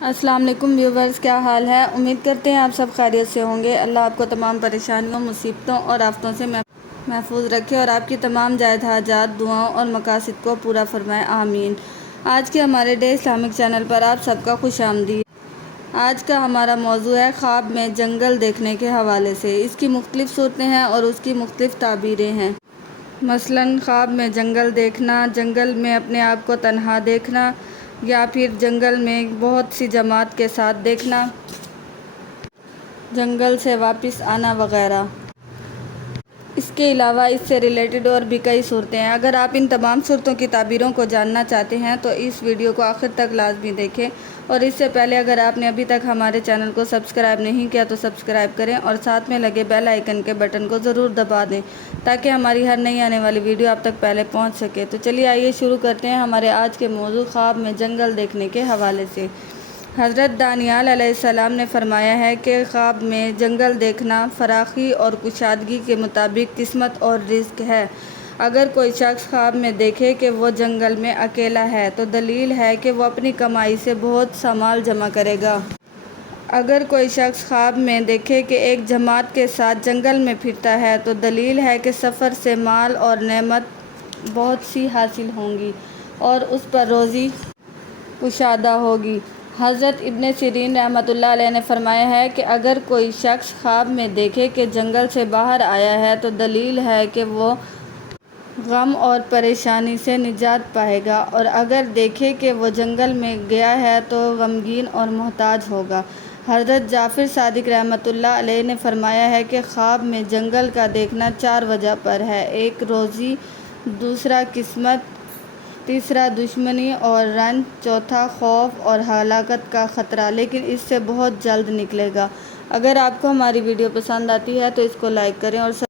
السلام علیکم ویورز، کیا حال ہے؟ امید کرتے ہیں آپ سب خیریت سے ہوں گے۔ اللہ آپ کو تمام پریشانیوں، مصیبتوں اور آفتوں سے محفوظ رکھے اور آپ کی تمام جائز حاجات، دعاؤں اور مقاصد کو پورا فرمائے، آمین۔ آج کے ہمارے ڈے اسلامک چینل پر آپ سب کا خوش آمدید۔ آج کا ہمارا موضوع ہے خواب میں جنگل دیکھنے کے حوالے سے۔ اس کی مختلف صورتیں ہیں اور اس کی مختلف تعبیریں ہیں۔ مثلاً خواب میں جنگل دیکھنا، جنگل میں اپنے آپ کو تنہا دیکھنا، یا پھر جنگل میں بہت سی جماعت کے ساتھ دیکھنا، جنگل سے واپس آنا وغیرہ۔ اس کے علاوہ اس سے ریلیٹڈ اور بھی کئی صورتیں ہیں۔ اگر آپ ان تمام صورتوں کی تعبیروں کو جاننا چاہتے ہیں تو اس ویڈیو کو آخر تک لازمی دیکھیں، اور اس سے پہلے اگر آپ نے ابھی تک ہمارے چینل کو سبسکرائب نہیں کیا تو سبسکرائب کریں اور ساتھ میں لگے بیل آئیکن کے بٹن کو ضرور دبا دیں تاکہ ہماری ہر نئی آنے والی ویڈیو آپ تک پہلے پہنچ سکے۔ تو چلیے آئیے شروع کرتے ہیں ہمارے آج کے موضوع خواب میں جنگل دیکھنے کے حوالے سے۔ حضرت دانیال علیہ السلام نے فرمایا ہے کہ خواب میں جنگل دیکھنا فراخی اور کشادگی کے مطابق قسمت اور رزق ہے۔ اگر کوئی شخص خواب میں دیکھے کہ وہ جنگل میں اکیلا ہے تو دلیل ہے کہ وہ اپنی کمائی سے بہت سا مال جمع کرے گا۔ اگر کوئی شخص خواب میں دیکھے کہ ایک جماعت کے ساتھ جنگل میں پھرتا ہے تو دلیل ہے کہ سفر سے مال اور نعمت بہت سی حاصل ہوں گی اور اس پر روزی کشادہ ہوگی۔ حضرت ابن سیرین رحمۃ اللہ علیہ نے فرمایا ہے کہ اگر کوئی شخص خواب میں دیکھے کہ جنگل سے باہر آیا ہے تو دلیل ہے کہ وہ غم اور پریشانی سے نجات پائے گا، اور اگر دیکھے کہ وہ جنگل میں گیا ہے تو غمگین اور محتاج ہوگا۔ حضرت جعفر صادق رحمۃ اللہ علیہ نے فرمایا ہے کہ خواب میں جنگل کا دیکھنا 4 وجہ پر ہے: ایک روزی، دوسرا قسمت، تیسرا دشمنی اور رنج، چوتھا خوف اور ہلاکت کا خطرہ، لیکن اس سے بہت جلد نکلے گا۔ اگر آپ کو ہماری ویڈیو پسند آتی ہے تو اس کو لائک کریں اور